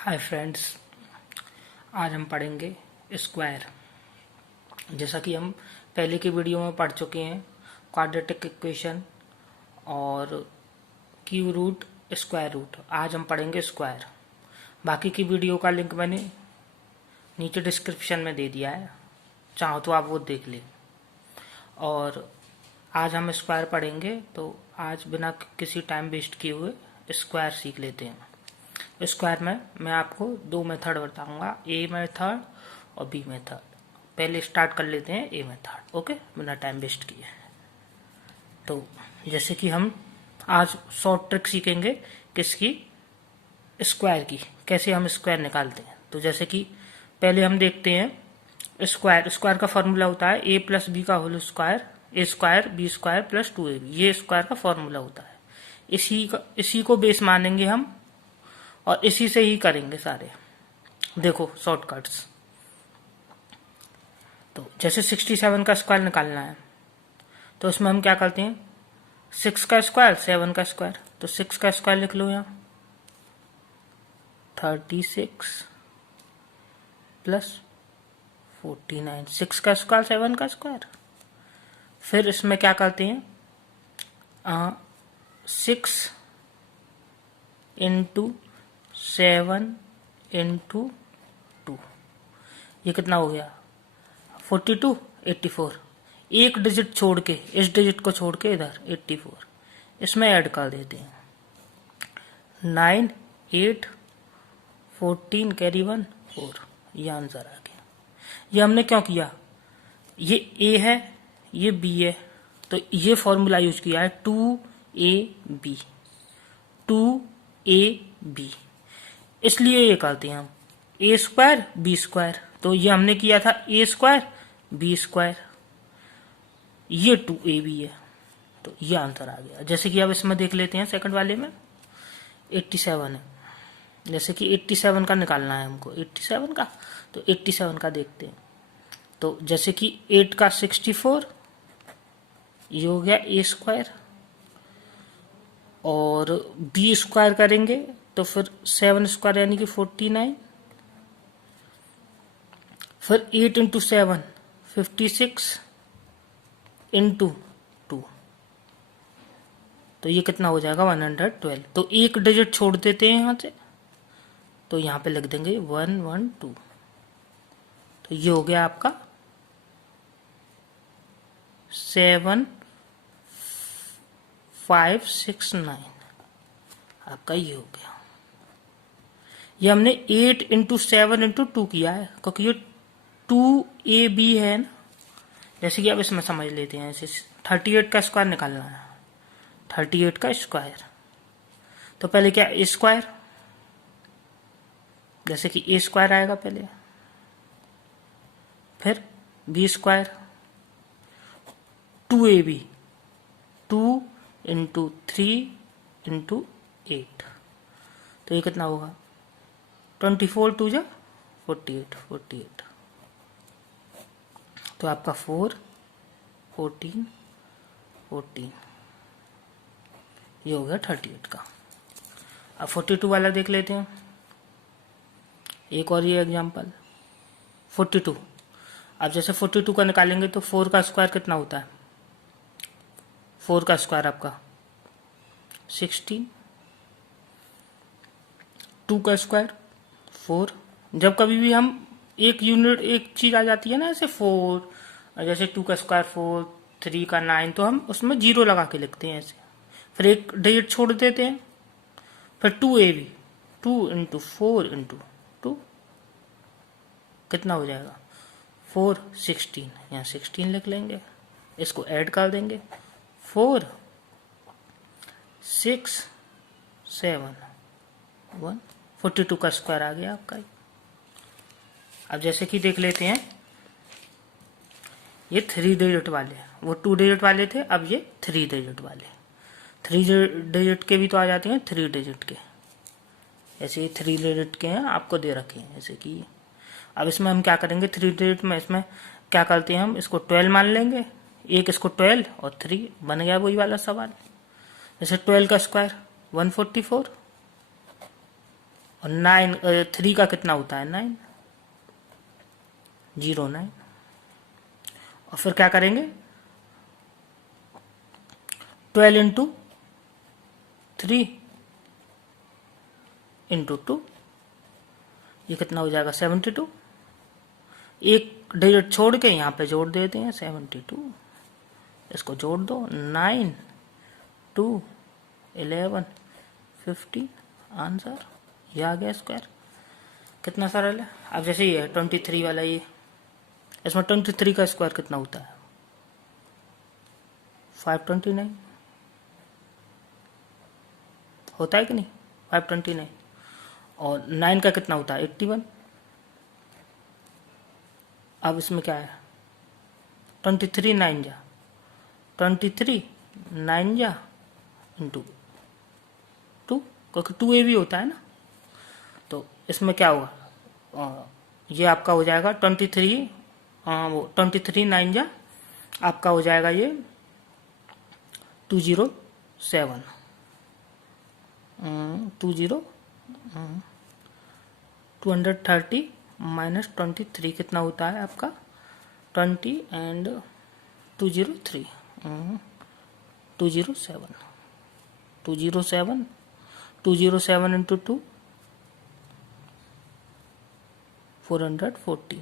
Hi friends, आज हम पढ़ेंगे स्क्वायर। जैसा कि हम पहले की वीडियो में पढ़ चुके हैं क्वाड्रेटिक इक्वेशन और क्यू रूट स्क्वायर रूट। आज हम पढ़ेंगे स्क्वायर। बाकी की वीडियो का लिंक मैंने नीचे डिस्क्रिप्शन में दे दिया है, चाहो तो आप वो देख लें। और आज हम स्क्वायर पढ़ेंगे, तो आज बिना किसी टाइम वेस्ट किए हुए स्क्वायर सीख लेते हैं। स्क्वायर में मैं आपको दो मेथड बताऊंगा, ए मेथड और बी मेथड। पहले स्टार्ट कर लेते हैं ए मेथड, ओके, बिना टाइम वेस्ट किए। तो जैसे कि हम आज शॉर्ट ट्रिक सीखेंगे किसकी, स्क्वायर की, कैसे हम स्क्वायर निकालते हैं। तो जैसे कि पहले हम देखते हैं स्क्वायर का फॉर्मूला होता है ए प्लस बी का whole square, A square B square plus 2ab। ये स्क्वायर का फॉर्मूला होता है। इसी को बेस मानेंगे हम और इसी से ही करेंगे सारे। देखो शॉर्टकट्स। तो जैसे 67 का स्क्वायर निकालना है, तो इसमें हम क्या करते हैं, 6 का स्क्वायर 7 का स्क्वायर। तो 6 का स्क्वायर लिख लो यहाँ 36 प्लस 49। 6 का स्क्वायर 7 का स्क्वायर। फिर इसमें क्या करते हैं, 6 इंटू 7 इंटू 2, ये कितना हो गया 42, 84। एक डिजिट छोड़ के, इस डिजिट को छोड़ के इधर 84 इसमें ऐड कर देते हैं। 9 8 14 कैरी 1 4, ये आंसर आ गया। ये हमने क्यों किया, ये ए है ये बी है, तो ये फॉर्मूला यूज किया है 2ab, 2ab। इसलिए ये करते हैं हम ए स्क्वायर बी स्क्वायर। तो ये हमने किया था ए स्क्वायर बी स्क्वायर, ये 2ab है, तो ये आंसर आ गया। जैसे कि अब इसमें देख लेते हैं सेकंड वाले में 87 है। जैसे कि 87 का निकालना है हमको, 87 का, तो 87 का देखते हैं। तो जैसे कि 8 का 64, ये हो गया ए स्क्वायर, और बी स्क्वायर करेंगे तो फिर 7 स्क्वायर यानी कि 49, फिर 8 इंटू 7 56 इंटू 2, तो ये कितना हो जाएगा 112। तो एक डिजिट छोड़ देते हैं यहाँ से, तो यहाँ पे लिख देंगे 112। तो ये हो गया आपका 7569, आपका ये हो गया। ये हमने 8 इंटू 7 इंटू 2 किया है, क्योंकि ये 2ab है ना। जैसे कि अब इसमें समझ लेते हैं, ऐसे 38 का स्क्वायर निकालना है, 38 का स्क्वायर। तो पहले क्या ए स्क्वायर, जैसे कि ए स्क्वायर आएगा पहले, फिर B square 2ab, 2 into 3 into 8, तो ये कितना होगा 24 2 जा 48, 48। तो आपका 4 14 14, ये हो गया 38 का। अब 42 वाला देख लेते हैं, एक और ये एग्जांपल 42। अब जैसे 42 का निकालेंगे तो 4 का स्क्वायर कितना होता है, 4 का स्क्वायर आपका 16, 2 का स्क्वायर 4। जब कभी भी हम एक यूनिट एक चीज आ जाती है ना, ऐसे 4, जैसे 2 का स्क्वायर 4, 3 का 9, तो हम उसमें 0 लगा के लिखते हैं ऐसे, फिर एक डिजिट छोड़ देते हैं। फिर 2ab, 2 इंटू 4 इंटू 2, कितना हो जाएगा 4 16, यहाँ 16 लिख लेंगे, इसको ऐड कर देंगे 4 6 7 1, 42 का स्क्वायर आ गया आपका। अब जैसे कि देख लेते हैं, ये 3 डिजिट वाले, वो 2 डिजिट वाले थे, अब ये 3 डिजिट वाले। 3 डिजिट के भी तो आ जाते हैं 3 डिजिट के, ऐसे 3 डिजिट के हैं आपको दे रखे हैं जैसे कि। अब इसमें हम क्या करेंगे, 3 डिजिट में इसमें क्या करते हैं, हम इसको 12 मान लेंगे, एक इसको 12 और 3, बन गया वही वाला सवाल। जैसे 12 का स्क्वायर 144, और 9 3 का कितना होता है 9, 0 9। और फिर क्या करेंगे 12 इंटू 3 इंटू 2, ये कितना हो जाएगा 72। एक डिजिट छोड़ के यहाँ पे जोड़ देते हैं 72, इसको जोड़ दो 9 2 11 15, आंसर ये आ गया स्क्वायर। कितना सरल है। अब जैसे ये है 23 वाला, ये इसमें 23 का स्क्वायर कितना होता है 529 होता है कि नहीं 529। और 9 का कितना होता है 81। अब इसमें क्या है 23 9 जा 23 9 जा इंटू 2, क्योंकि 2a भी होता है ना। तो इसमें क्या होगा ये आपका हो जाएगा 23 9 जा आपका हो जाएगा ये 207 230 माइनस 23 कितना होता है आपका 20 एंड 203 207 इंटू 2 414,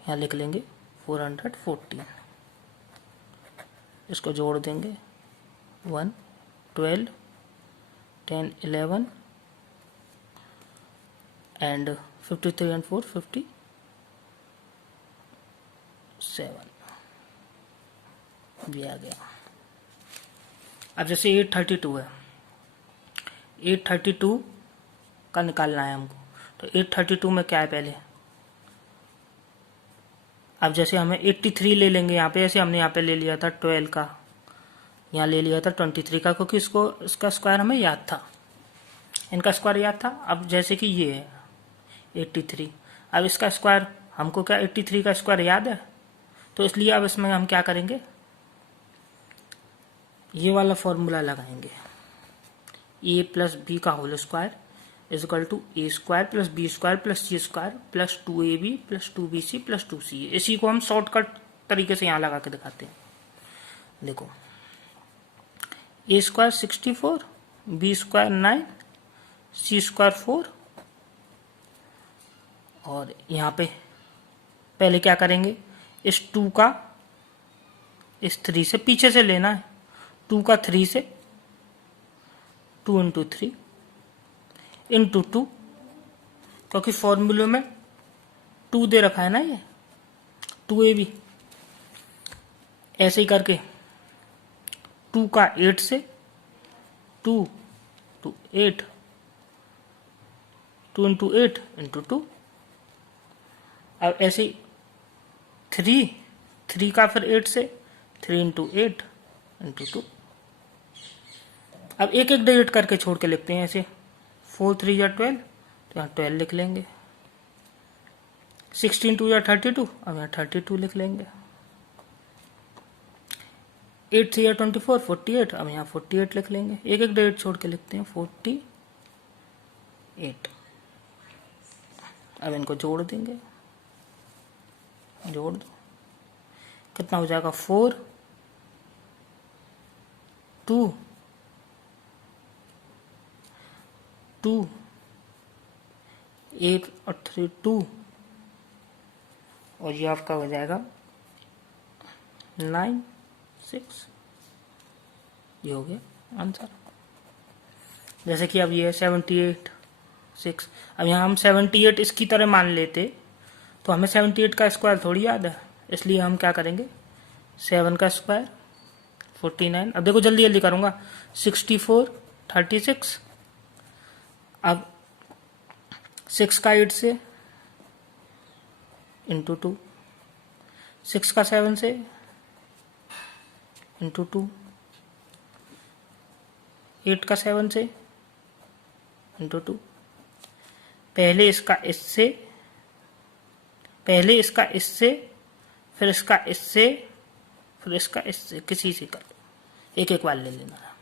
यहाँ लिख लेंगे 414। इसको जोड़ देंगे 1 12 10 11 एंड 53 एंड 4 57। भी आ गया। अब जैसे 832 है, 832 का निकालना है हमको। तो 832 में क्या है पहले, अब जैसे हमें 83 ले लेंगे यहाँ पे, ऐसे हमने यहाँ पे ले लिया था 12 का, यहाँ ले लिया था 23 का, क्योंकि इसका स्क्वायर हमें याद था, इनका स्क्वायर याद था। अब जैसे कि ये है 83, अब इसका स्क्वायर हमको क्या 83 का स्क्वायर याद है, तो इसलिए अब इसमें हम क्या करेंगे ये वाला फॉर्मूला लगाएंगे, a प्लस बी का whole square is equal to A square plus B square plus C square plus 2ab plus 2bc plus 2ca। इसी को हम शॉर्टकट तरीके से यहाँ लगा के दिखाते हैं। देखो ए स्क्वायर 64, बी स्क्वायर 9, सी स्क्वायर 4, और यहाँ पे पहले क्या करेंगे इस 2 का इस 3 से पीछे से लेना है, 2 का 3 से 2 इंटू 3 इंटू 2, क्योंकि फॉर्मूले में 2 दे रखा है ना, ये 2ab। ऐसे ही करके 2 का 8 से 2 to 8, 2 इंटू 8 इंटू 2। अब ऐसे ही 3 का फिर 8 से 3 इंटू 8 इंटू 2। अब एक एक डिजिट करके छोड़ के लिखते हैं ऐसे, 4 3 या 12, तो यहाँ 12 लिख लेंगे, 16 2 या 32, अब यहाँ 32 लिख लेंगे, 8 3 या 24 48, अब यहाँ 48 लिख लेंगे। एक एक डिजिट छोड़ के लिखते हैं 48। अब इनको जोड़ देंगे, जोड़ दो, कितना हो जाएगा 4 2 2 8 और 3 2, और ये आपका हो जाएगा 9 6। ये हो गया आंसर। जैसे कि अब ये है 78 6। अब यहाँ हम 78 इसकी तरह मान लेते तो हमें 78 का स्क्वायर थोड़ी याद है, इसलिए हम क्या करेंगे 7 का स्क्वायर 49। अब देखो जल्दी जल्दी करूँगा, 64 36, अब 6 का 8 से इंटू 2, 6 का 7 से इंटू 2, 8 का 7 से इंटू 2। पहले इसका इससे, फिर इसका इससे, फिर इसका इससे, किसी से कर एक एक बार ले लेना है।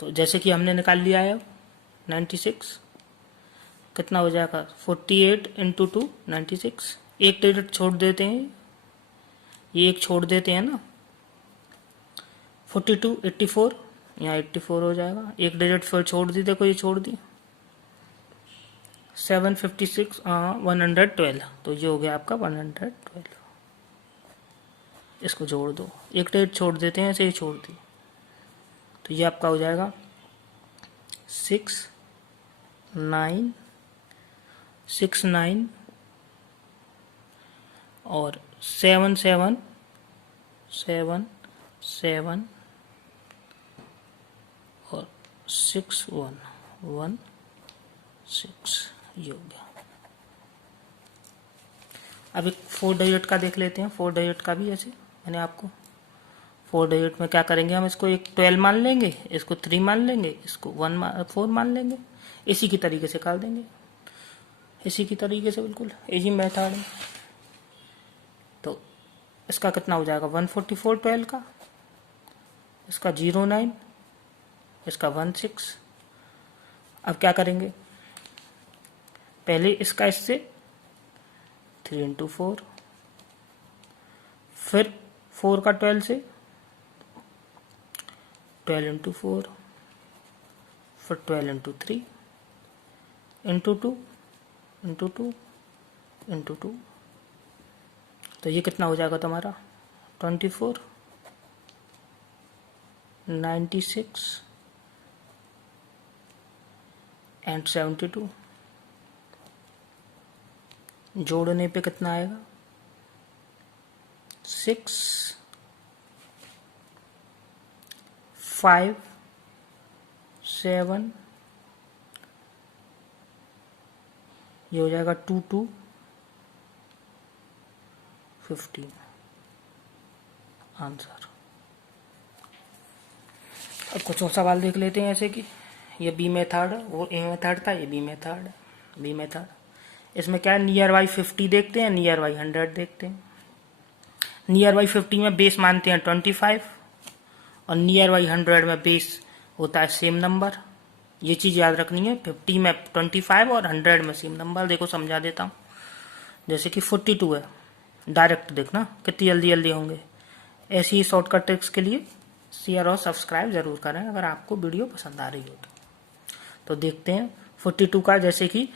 तो जैसे कि हमने निकाल लिया है 96, कितना हो जाएगा 48 इंटू 2 96। एक डिजिट छोड़ देते हैं, ये एक छोड़ देते हैं ना, 42 84, यहाँ 84 हो जाएगा। एक डिजिट फिर छोड़ दी, देखो ये छोड़ दी 756 112, तो ये हो गया आपका 112। इसको जोड़ दो, एक डिजिट छोड़ देते हैं, ऐसे ही छोड़ दी, तो ये आपका हो जाएगा 6969 और 7777 और 6116, ये हो गया। अब एक 4 डिजिट का देख लेते हैं, 4 डिजिट का भी ऐसे मैंने आपको 4 डिजिट में क्या करेंगे हम, इसको एक 12 मान लेंगे, इसको 3 मान लेंगे, इसको 4 मान लेंगे, इसी की तरीके से कर देंगे, इसी की तरीके से बिल्कुल इजी मेथड है। तो इसका कितना हो जाएगा 144 12 का, इसका 09, इसका 16। अब क्या करेंगे, पहले इसका इससे 3 इंटू 4, फिर 4 का 12 से 12 इंटू 4, फिर 12 इंटू 3 इंटू 2 इंटू 2 इंटू 2, तो ये कितना हो जाएगा तुम्हारा 24 96 एंड 72। जोड़ने पे कितना आएगा 6 5 7, ये हो जाएगा 2 2 15 आंसर। अब कुछ और सवाल देख लेते हैं, ऐसे कि ये बी मेथड है, वो ए मेथड था, ये बी मेथड है। बी मेथड इसमें क्या है, नियर बाई 50 देखते हैं, नियर बाई 100 देखते हैं। नियर बाई 50 में बेस मानते हैं 25 और नियर बाई 100 में बेस होता है सेम नंबर। ये चीज़ याद रखनी है, 50 में 25 और 100 में सेम नंबर। देखो समझा देता हूँ, जैसे कि 42 है, डायरेक्ट देखना कितनी जल्दी जल्दी होंगे। ऐसी ही शॉर्टकट ट्रिक्स के लिए शेयर और सब्सक्राइब जरूर करें अगर आपको वीडियो पसंद आ रही हो तो देखते हैं 42 का, जैसे कि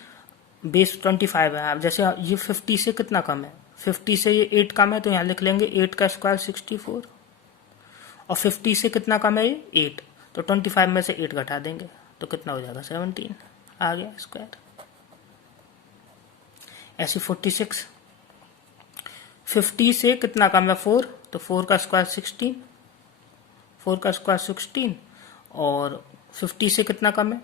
बेस 25 है। अब जैसे ये 50 से कितना कम है, 50 से ये 8 कम है, तो यहाँ लिख लेंगे 8 का स्क्वायर 64, और 50 से कितना कम है ये 8, तो 25 में से 8 घटा देंगे तो कितना हो जाएगा 17 आ गया स्क्वायर। ऐसे 46, 50 से कितना कम है 4, तो 4 का स्क्वायर 16, 4 का स्क्वायर 16, और 50 से कितना कम है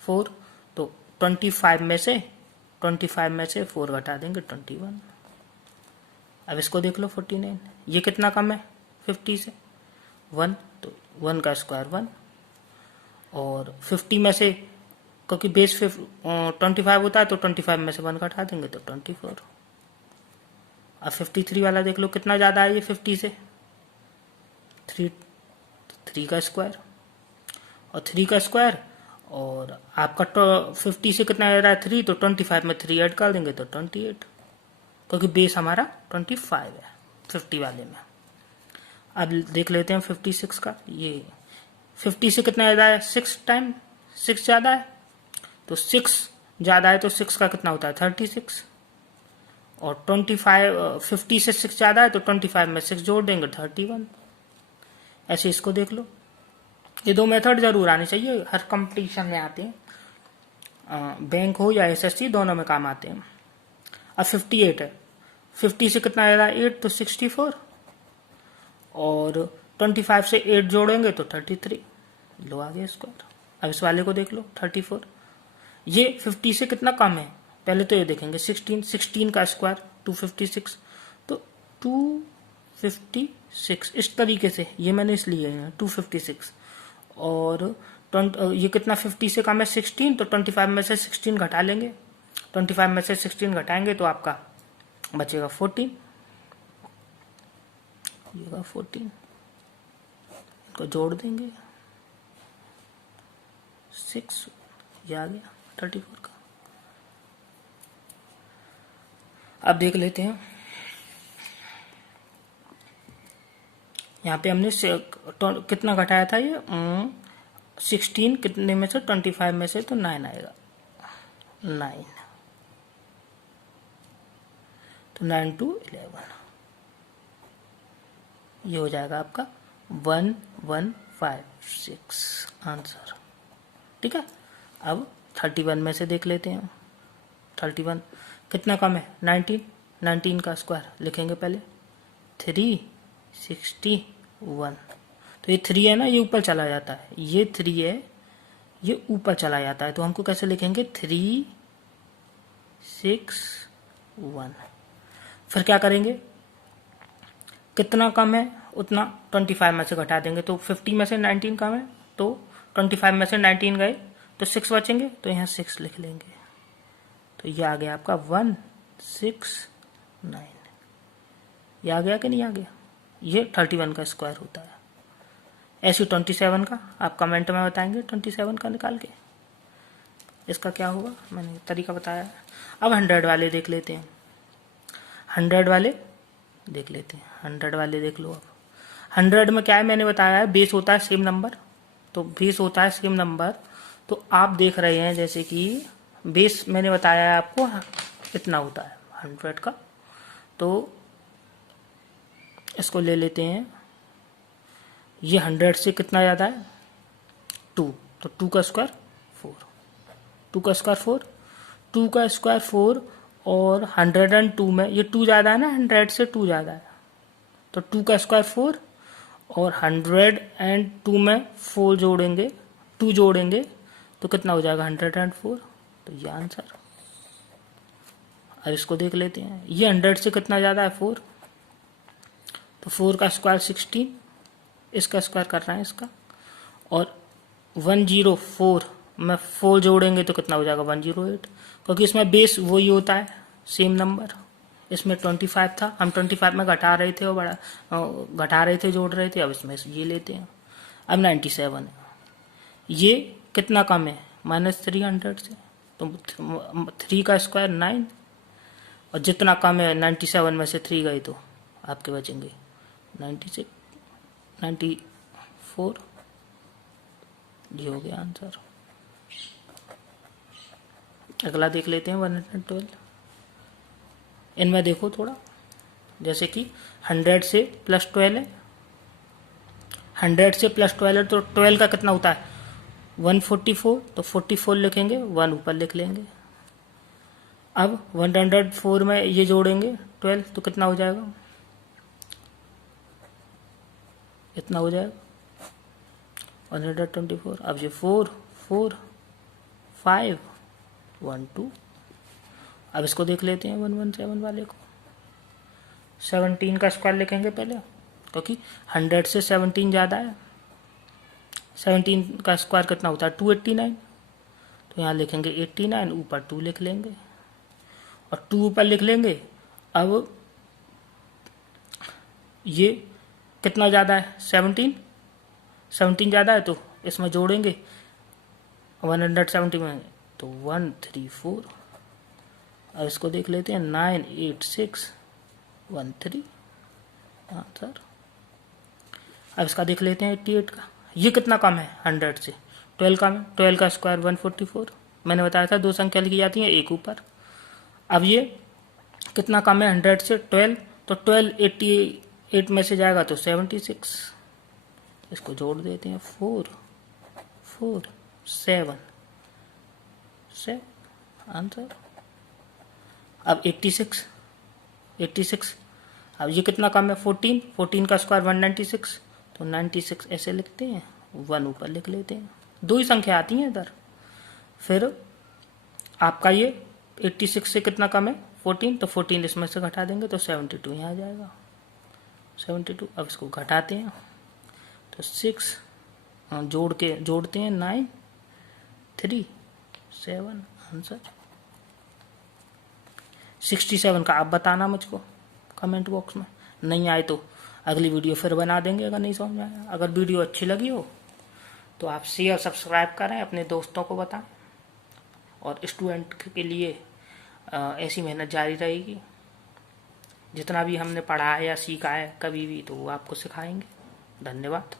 4, तो 25 में से 4 घटा देंगे 21। अब इसको देख लो 49, ये कितना कम है 50 से 1, तो 1 का स्क्वायर 1, और 50 में से, क्योंकि बेस 25 होता है तो 25 में से 1 घटा देंगे तो 24। अब 53 वाला देख लो कितना ज़्यादा है ये 50 से, 3 का स्क्वायर, और 3 का स्क्वायर, और आपका 50 से कितना आ रहा है 3, तो 25 में 3 ऐड कर देंगे तो 28, क्योंकि बेस हमारा 25 है 50 वाले में। अब देख लेते हैं 56 का, ये 50 से कितना ज़्यादा है 6 टाइम, 6 ज़्यादा है, तो 6 ज़्यादा है तो 6 का कितना होता है 36, और 50 से 6 ज़्यादा है तो 25 में 6 जोड़ देंगे 31। ऐसे इसको देख लो, ये 2 मेथड जरूर आने चाहिए, हर कंपटीशन में आते हैं, बैंक हो या एसएससी दोनों में काम आते हैं। अब 58 है, 50 से कितना ज़्यादा 8 तो 64, और 25 से 8 जोड़ेंगे तो 33, लो आ गया स्क्वायर। अब इस वाले को देख लो 34, ये 50 से कितना कम है, पहले तो ये देखेंगे 16 का स्क्वायर 256, तो 256 इस तरीके से, ये मैंने इसलिए है 256, और ये कितना 50 से कम है 16, तो 25 में से 16 घटा लेंगे, 25 में से 16 घटाएंगे तो आपका बचेगा 14, ये 14, इसको जोड़ देंगे 6, ये आ गया 34 का। अब देख लेते हैं, यहाँ पे हमने कितना घटाया था ये 16 कितने में से 25 में से, तो 9 आएगा, 9, तो 9 to 11 ये हो जाएगा आपका 1156 आंसर। ठीक है, अब 31 में से देख लेते हैं। 31 कितना कम है 19, 19 का स्क्वायर लिखेंगे पहले 361, तो ये 3 है ना, ये ऊपर चला जाता है, ये 3 है ये ऊपर चला जाता है, तो हमको कैसे लिखेंगे 361। फिर क्या करेंगे, कितना कम है उतना 25 में से घटा देंगे, तो 50 में से 19 कम है, तो 25 में से 19 गए तो 6 बचेंगे, तो यहाँ 6 लिख लेंगे, तो ये आ गया आपका 169। ये आ गया कि नहीं आ गया, ये 31 का स्क्वायर होता है। ऐसे 27 का आप कमेंट में बताएंगे, 27 का निकाल के इसका क्या होगा, मैंने तरीका बताया है। अब 100 वाले देख लेते हैं, 100 वाले देख लेते हैं, 100 वाले देख लो। अब 100 में क्या है, मैंने बताया है बेस होता है सेम नंबर, तो बेस होता है सेम नंबर, तो आप देख रहे हैं जैसे कि बेस मैंने बताया है आपको इतना होता है 100 का, तो इसको ले लेते हैं, ये 100 से कितना ज़्यादा है 2, तो 2 का स्क्वायर 4, 2 का स्क्वायर 4, 2 का स्क्वायर 4, और 102 में ये 2 ज़्यादा है ना, 100 से 2 ज़्यादा है, तो 2 का स्क्वायर 4, और 102 में 4 जोड़ेंगे, 2 जोड़ेंगे तो कितना हो जाएगा 104, तो ये आंसर। अब इसको देख लेते हैं, ये 100 से कितना ज़्यादा है 4, तो 4 का स्क्वायर 16, इसका स्क्वायर कर रहे हैं इसका, और 104 में 4 जोड़ेंगे तो कितना हो जाएगा 108, क्योंकि इसमें बेस वही होता है सेम नंबर, इसमें 25 था, हम 25 में घटा रहे थे और बड़ा घटा रहे थे जोड़ रहे थे, अब इसमें ये लेते हैं। अब 97 है, ये कितना कम है -300 से, तो 3 का स्क्वायर 9, और जितना कम है 97 में से 3 गए तो आपके बचेंगे 96, 94, ये हो गया आंसर। अगला देख लेते हैं 112, इनमें देखो थोड़ा, जैसे कि 100 से +12 है, 100 से +12 है, तो 12 का कितना होता है 144, तो 44 लिखेंगे, 1 ऊपर लिख लेंगे। अब 104 में ये जोड़ेंगे 12, तो कितना हो जाएगा, इतना हो जाएगा 124। अब ये 4 4 5 1 2, अब इसको देख लेते हैं 117 वाले को, 17 का स्क्वायर लिखेंगे पहले, क्योंकि 100 से 17 ज़्यादा है, 17 का स्क्वायर कितना होता है 289, तो यहाँ लिखेंगे 89, ऊपर 2 लिख लेंगे, और 2 ऊपर लिख लेंगे। अब ये कितना ज़्यादा है 17 ज़्यादा है, तो इसमें जोड़ेंगे 170 में, तो 134। अब इसको देख लेते हैं 98613 आंसर। अब इसका देख लेते हैं 88 का, ये कितना कम है 100 से, 12 कम है, 12 का स्क्वायर 144, मैंने बताया था 2 संख्या लिखी जाती हैं एक ऊपर। अब ये कितना कम है 100 से 12, तो 12 88 में से जाएगा तो 76, इसको जोड़ देते हैं 4 4 7 आंसर। अब 86, अब ये कितना कम है 14 का स्क्वायर 196, तो 96 ऐसे लिखते हैं, 1 ऊपर लिख लेते हैं, 2 ही संख्या आती हैं इधर। फिर आपका ये 86 से कितना कम है 14, तो 14 इसमें से घटा देंगे तो 72 यहाँ आ जाएगा 72। अब इसको घटाते हैं तो 6 जोड़ते हैं 9 3 7 आंसर। 67 का आप बताना मुझको कमेंट बॉक्स में, नहीं आए तो अगली वीडियो फिर बना देंगे अगर नहीं समझ आया। अगर वीडियो अच्छी लगी हो तो आप शेयर सब्सक्राइब करें, अपने दोस्तों को बताएं, और स्टूडेंट के लिए ऐसी मेहनत जारी रहेगी। जितना भी हमने पढ़ा है या सीखा है कभी भी, तो वो आपको सिखाएंगे। धन्यवाद।